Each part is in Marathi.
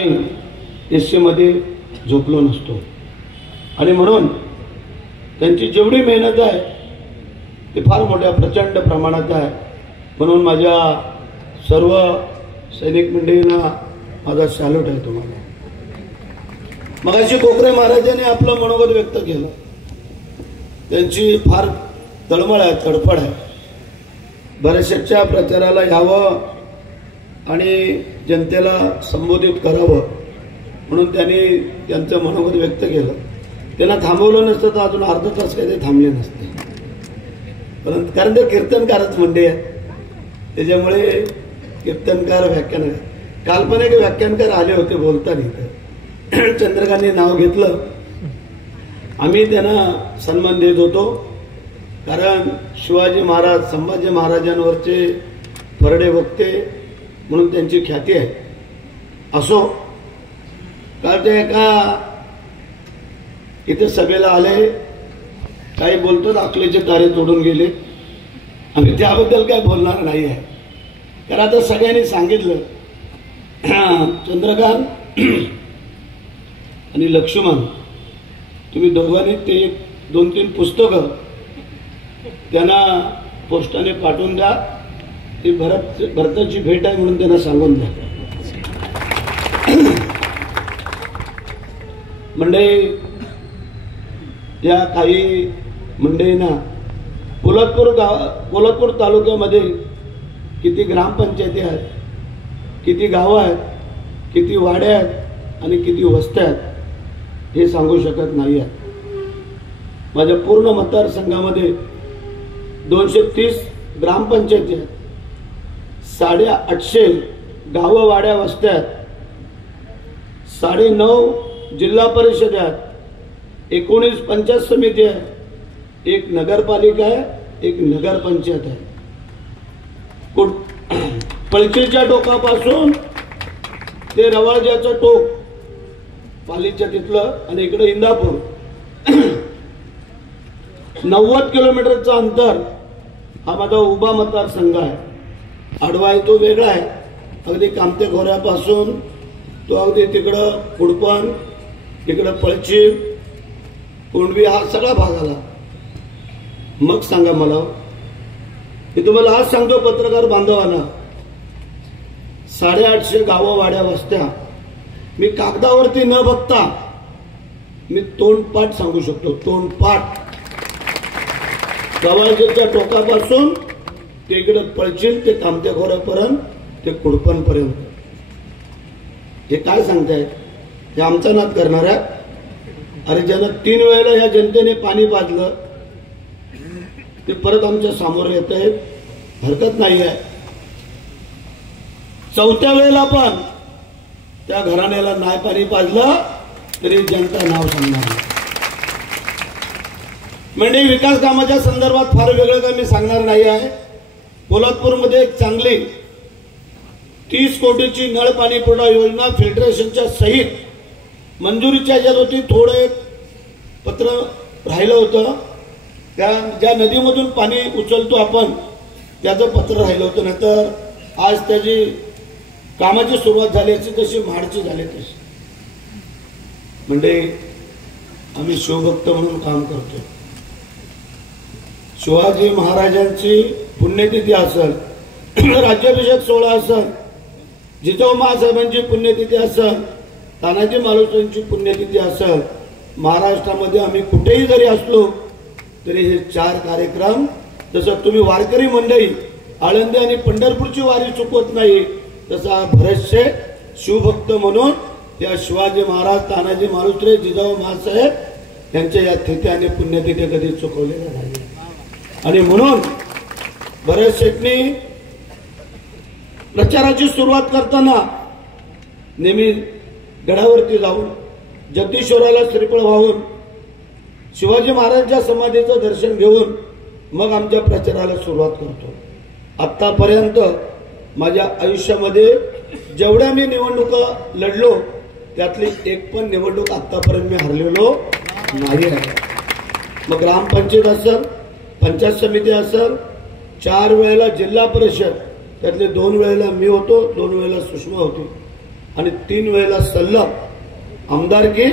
एससी मध्ये झोपलो नसतो आणि म्हणून त्यांची जेवढी मेहनत आहे ती फार मोठ्या प्रचंड प्रमाणात आहे। म्हणून माझ्या सर्व सैनिक मंडळींना माझा सॅल्यूट आहे तुम्हाला। मगाशी कोकरे महाराजांनी आपलं मनोगत व्यक्त केलं, त्यांची फार तळमळ आहे, तडफड आहे, बऱ्याचशा प्रचाराला यावं आणि जनतेला संबोधित करावं म्हणून त्यांनी त्यांचं मनोगत व्यक्त केलं। त्यांना थांबवलं नसतं तर अजून अर्धा तास काही ते थांबले नसते, परंतु कारण ते कीर्तनकारच मंडळी आहे, त्याच्यामुळे कीर्तनकार व्याख्यानकार काल्पनिक व्याख्यानकार आले होते बोलताना, चंद्रकांतनी नाव घेतलं, आम्ही त्यांना सन्मान देत होतो कारण शिवाजी महाराज संभाजी महाराजांवरचे फरडे वक्ते म्हणून त्यांची ख्याती आहे। असो, काल ते एका इथे सभेला आले, काही बोलतात अकलेचे तारे तोडून गेले, आम्ही त्याबद्दल काय बोलणार नाही आहे कारण आता सगळ्यांनी सांगितलं। चंद्रकांत आणि लक्ष्मण तुम्ही दोघांनी ते 2-3 पुस्तकं त्यांना पोस्टाने पाठवून द्या, ती भरताची भेट आहे म्हणून त्यांना सांगून द्या। मंडळी, या काही मंडळींना पोलादपूर तालुक्यामध्ये किती ग्रामपंचायती आहेत, किती गावं आहेत, किती वाड्या आहेत आणि किती वस्त्या आहेत हे सांगू शकत नाही आहे। माझ्या पूर्ण मतदारसंघामध्ये 230 ग्रामपंचायती आहेत, 850 गावं वाड्या वस्त्या आहेत, 9.5 जिल्हा परिषद आहेत, 19 पंचायत समिती आहे, 1 नगरपालिका आहे, 1 नगरपंचायत आहे। पळशीच्या टोकापासून ते रवाळजाचं टोक पालीच्या तिथलं आणि इकडे इंदापूर 90 किलोमीटरचं अंतर हा माझा उभा मतदारसंघ आहे। आडवा आहे तो वेगळा आहे, अगदी कामते खोऱ्यापासून तो अगदी तिकडं कुडपण, तिकडं पळशी, कोंडवी हा सगळा भाग आला। मग सांगा मला, मी तुम्हाला आज सांगतो पत्रकार बांधवांना, 850 गावं वाड्या वस्त्या मी कागदावरती न बघता मी तोंडपाठ सांगू शकतो, तोंडपाठ। गव्हाच्या टोकापासून ते इकडे पळशील ते कामते खोऱ्यापर्यंत ते कुडपण पर्यंत, हे काय सांगतायत? हे आमचा नाद करणार आहे। अरे ज्यांना 3 वेळेला या जनतेने पाणी पाजलं ते परत आमच्या समोर येत आहेत, हरकत नाही आहे। 4थ्या वेळेला पण त्या घराण्याला नाही पाणी पाजलं तरी जनता नाव सांगणार नाही। म्हणजे विकास कामाच्या संदर्भात फार वेगळं काही मी सांगणार नाही आहे। पोलादपूरमध्ये एक चांगली 30 कोटीची नळ पाणी पुरवठा योजना फिल्ट्रेशनच्या सहित मंजुरीच्या ह्याच्यात होती। थोडं एक पत्र राहिलं होतं, त्या ज्या नदीमधून पाणी उचलतो आपण त्याचं पत्र राहिलं होतं, नाहीतर आज त्याची कामाची सुरुवात झाली अशी जशी म्हाडची झाली तशी। म्हणजे आम्ही शिवभक्त म्हणून काम करतो। शिवाजी महाराजांची पुण्यतिथी असेल, राज्याभिषेक सोहळा असेल, जिजाऊ महासाहेबांची पुण्यतिथी असेल, तानाजी मालुसरेंची पुण्यतिथी असेल, महाराष्ट्रामध्ये आम्ही कुठेही जरी असलो तरी हे 4 कार्यक्रम, जसं तुम्ही वारकरी मंडळी आळंदी आणि पंढरपूरची वारी चुकवत नाही, तसा बरेचसे शिवभक्त म्हणून या शिवाजी महाराज, तानाजी मालुसरे, जिजाऊ महासाहेब यांच्या या तिथी आणि पुण्यतिथी कधी चुकवलेल्या नाही। आणि म्हणून बरेचशेंनी प्रचाराची सुरुवात करताना नेहमी गडावरती जाऊन जगदीश्वराला श्रीफळ वाहून शिवाजी महाराजांच्या समाधीचं दर्शन घेऊन मग आमच्या प्रचाराला सुरुवात करतो। आतापर्यंत माझ्या आयुष्यामध्ये जेवढ्या मी निवडणुका लढलो त्यातली एक पण निवडणूक आतापर्यंत मी हरलेलो नाही आहे। मग ग्रामपंचायत असेल, पंचायत समिती असेल, 4 वेळेला जिल्हा परिषद, त्यातले 2 वेळेला मी होतो, 2 वेळेला सुषमा होती। आणि 3 वेळेला सल्लग आमदारकी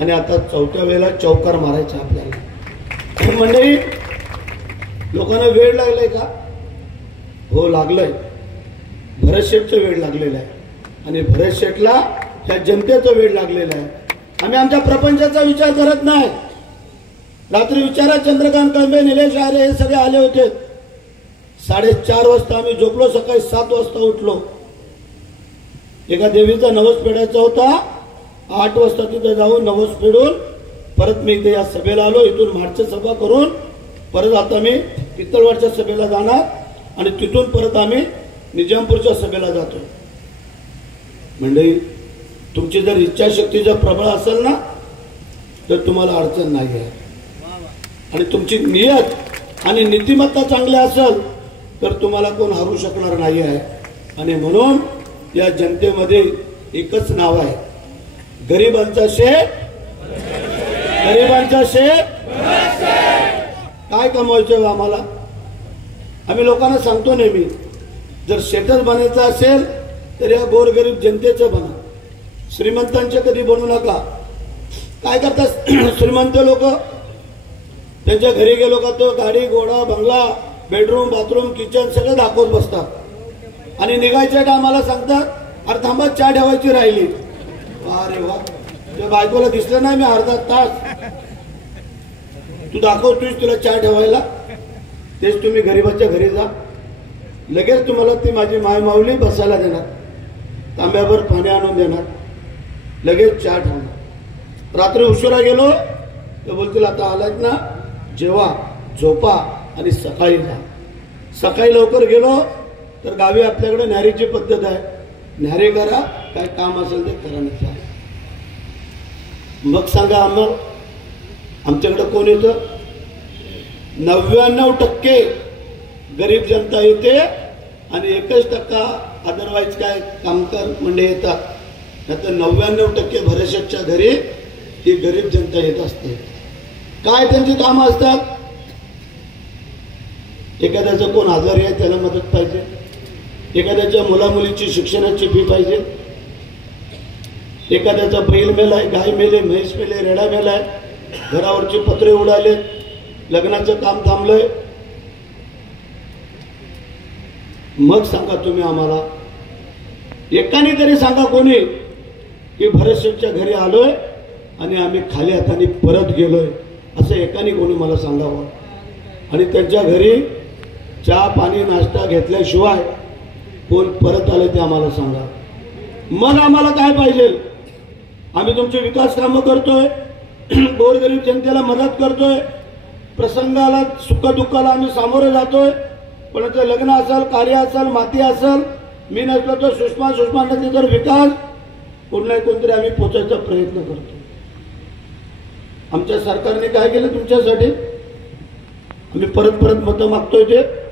आणि आता 4थ्या वेळेला चौकार मारायचा आपल्याला. मंडळी, लोकांना वेळ लागलाय का? हो लागलाय. भरत शेठचा वेळ लागलेला आहे आणि भरत शेठला ह्या जनतेचा वेळ लागलेला आहे. आम्ही आमच्या प्रपंचाचा विचार करत नाही. रात्री विचारा, चंद्रकांत कळंबे, निलेश आरे हे सगळे आले होते. 4:30 वाजता आम्ही झोपलो, सकाळी 7 वाजता उठलो. एका देवीचा नवस फेडायचा होता. 8 वाजता तिथे जाऊन नवस फेडून परत मी इथे या सभेला आलो. इथून मार्च सभा करून परत आता मी पित्तळवाडच्या सभेला जाणार आणि तिथून परत आम्ही निजामपूरच्या सभेला जातो. म्हणजे तुमची जर इच्छाशक्ती जर प्रबळ असेल ना तर तुम्हाला अडचण नाही आहे आणि तुमची नियत आणि नीतिमत्ता चांगली असेल तर तुम्हाला कोण हरू शकणार नाही आहे. आणि म्हणून या जनतेमध्ये एकच नाव आहे, गरिबांचा शेठ. गरिबांचा शेठ. काय कमवायचं आम्हाला? आम्ही लोकांना सांगतो नेहमी, जर शेठच बनायचं असेल तर या गोरगरीब जनतेचं बना, श्रीमंतांचे कधी बनू नका. काय करतात श्रीमंत लोक? त्यांच्या घरी गेलो का तो गाडी घोडा बंगला बेडरूम बाथरूम किचन सगळं दाखवत बसतात आणि निघायच्या टायमाला सांगतात, अरे थांबा चहा ठेवायची राहिली. अरे वा, त्या बायकोला दिसलं नाही मी अर्धा तास, तू दाखवतोस तुला चहा ठेवायला. तेच तुम्ही गरीबाच्या घरी जा, लगेच तुम्हाला ती माझी माय माऊली बसायला देणार, तांब्याभर पाणी आणून देणार, लगेच चहा ठेवणार. रात्री उशिरा गेलो तर बोलतील आता आलात ना, जेवा झोपा आणि सकाळी जा. सकाळी लवकर गेलो तर गावी आपल्याकडे न्यारीची पद्धत आहे, न्यारी करा, काय काम असेल ते करा नाही. मग सांगा आमच्याकडे कोण येतं? 99% गरीब जनता येते आणि 1% अदरवाईज काय कामगार मंडळी येतात. नाहीतर 99% भरशेठच्या घरी ही गरीब जनता येत असते. काय त्यांची कामं असतात? एखाद्याचं कोण आजारी आहे त्याला मदत पाहिजे, एखाद्याच्या मुलामुलीची शिक्षणाची फी पाहिजे, एखाद्याचा बैल मेलाय, गाय मेले, म्हैस मेले, रेडा मेलाय, घरावरचे पत्रे उडाले, लग्नाचं काम थांबलंय. मग सांगा तुम्ही आम्हाला, एकाने तरी सांगा कोणी की भरतशेठच्या घरी आलोय आणि आम्ही खाली हाताने परत गेलोय, असं एकाने कोणी मला सांगावं. आणि त्यांच्या घरी चहा पाणी नाश्ता घेतल्याशिवाय कोण परत आले ते आम्हाला सांगा. मग आम्हाला काय पाहिजे? आम्ही तुमचे विकास कामं करतोय, गोरगरीब जनतेला मदत करतोय, प्रसंगाला सुख दुःखाला आम्ही सामोरे जातोय. पण ते लग्न असेल, कार्य असेल, माती असेल, मी नसलो तर सुषमा नसली तर विकास, कोण नाही कोणतरी आम्ही पोचायचा प्रयत्न करतो. आमच्या सरकारने काय केलं तुमच्यासाठी? आम्ही परत परत मतं मागतोय. ते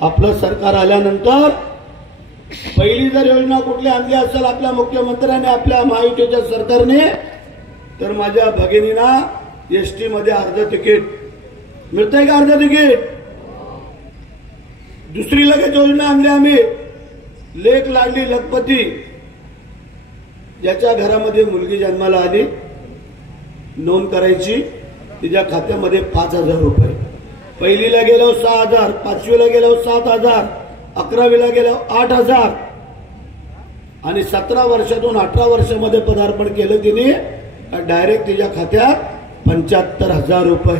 आपलं सरकार आल्यानंतर पहिली जर योजना कुठली आणली असेल आपल्या मुख्यमंत्र्यांनी, आपल्या महायुतीच्या सरकारने, तर माझ्या भगिनींना एसटी मध्ये अर्ध तिकीट मिळतंय का? अर्ध तिकीट. दुसरी लगेच योजना आणली आम्ही, लेक लाडली लखपती. ज्याच्या घरामध्ये मुलगी जन्माला आली, नोंद करायची, तिच्या खात्यामध्ये 5,000 रुपये. पहिलीला गेलो 6,000, 5वीला गेलो 7,000, 11वीला गेलो 8,000 आणि 17 वर्षातून 18 वर्षामध्ये पदार्पण केलं तिने, डायरेक्ट तिच्या खात्यात 75,000 रुपये.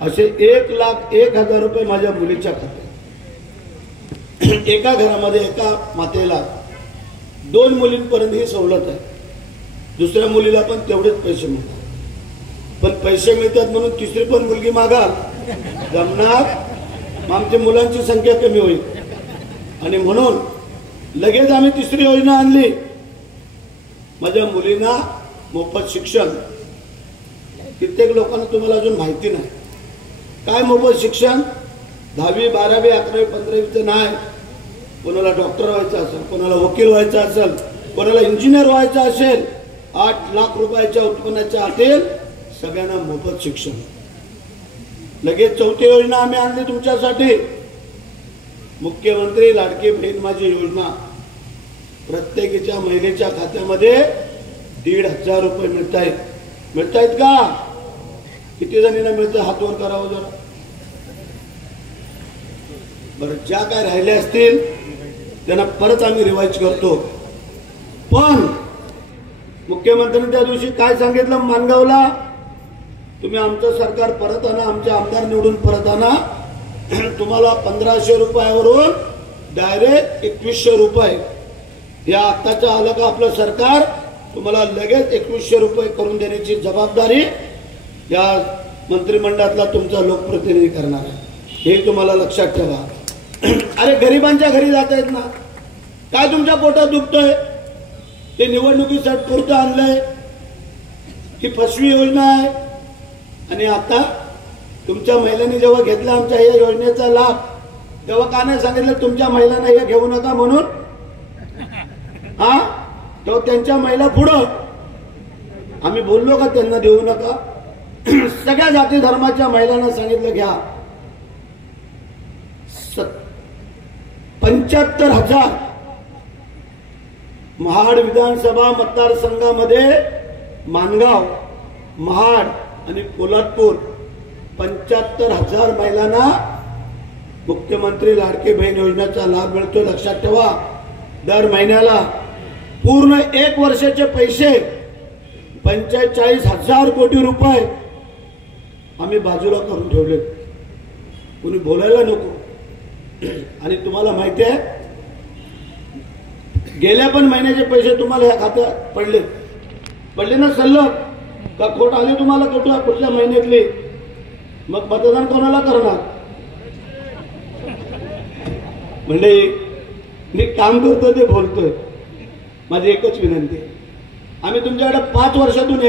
असे 1,01,000 रुपये माझ्या मुलीच्या खात्यात. एका घरामध्ये एका मातेला 2 मुलींपर्यंत ही सवलत आहे. दुसऱ्या मुलीला पण तेवढेच पैसे मिळतात. पण पैसे मिळतात म्हणून तिसरी पण मुलगी मागा जमणार, मग आमच्या मुलांची संख्या कमी होईल. आणि म्हणून लगेच आम्ही तिसरी योजना आणली. माझ्या मुलींना मोफत शिक्षण. कित्येक लोकांना तुम्हाला अजून माहिती नाही काय मोफत शिक्षण. 10वी 12वी 11वी 15वीचं नाही. कोणाला डॉक्टर व्हायचं असेल, कोणाला वकील व्हायचं असेल, कोणाला इंजिनियर व्हायचं असेल, 8 लाख रुपयाच्या उत्पन्नाच्या आतील सगळ्यांना मोफत शिक्षण. लगेच 4थी योजना आम्ही आणली तुमच्यासाठी, मुख्यमंत्री लाडकी बहीण माझी योजना. प्रत्येकीच्या महिलेच्या खात्यामध्ये 1,500 रुपये मिळतायत का? किती जणींना मिळतं? हात वर करावं जरा. बरं, ज्या काय राहिल्या असतील त्यांना परत आम्ही रिवाइज करतो. पण मुख्यमंत्र्यांनी त्या दिवशी काय सांगितलं मानगावला? तुम्ही आमचं सरकार परत आणा, आमचे आमदार निवडून परत आणा, तुम्हाला 1,500 रुपयावरून डायरेक्ट 2,100 रुपये. या आत्ताचं आलं का आपलं सरकार, तुम्हाला लगेच 2,100 रुपये करून देण्याची जबाबदारी या मंत्रिमंडळातला तुमचा लोकप्रतिनिधी करणार आहे. हे तुम्हाला लक्षात ठेवा. अरे गरिबांच्या घरी जात आहेत ना, काय तुमच्या पोटात दुखतंय? ते निवडणुकीसाठी पुरतं आणलंय, ही फसवी योजना आहे. आणि आता तुमच्या महिलांनी जेव्हा घेतला आमच्या या योजनेचा लाभ, तेव्हा का नाही सांगितलं तुमच्या महिलांना हे घेऊ नका म्हणून? तेव्हा त्यांच्या महिला पुढं आम्ही बोललो का त्यांना देऊ नका? सगळ्या जाती धर्माच्या महिलांना सांगितलं घ्या. 75,000 महाड विधानसभा मतदारसंघामध्ये मानगाव, महाड आणि पोलादपूर 75,000 महिलांना मुख्यमंत्री लाडकी बहीण योजनेचा लाभ मिळतो. लक्षात ठेवा. दर महिन्याला पूर्ण 1 वर्षाचे पैसे 45,000 कोटी रुपये आम्ही बाजूला करून ठेवले. कोणी बोलायला नको. आणि तुम्हाला माहिती आहे, गेल्या पण महिन्याचे पैसे तुम्हाला ह्या खात्यात पडले ना सल्लग का? खोट आली तुम्हाला कुठल्या महिन्यातली? मग मतदान कोणाला करणार? म्हणजे मी काम करतोय ते बोलतोय. माझी एकच विनंती आहे, आम्ही तुमच्याकडे 5 वर्षातून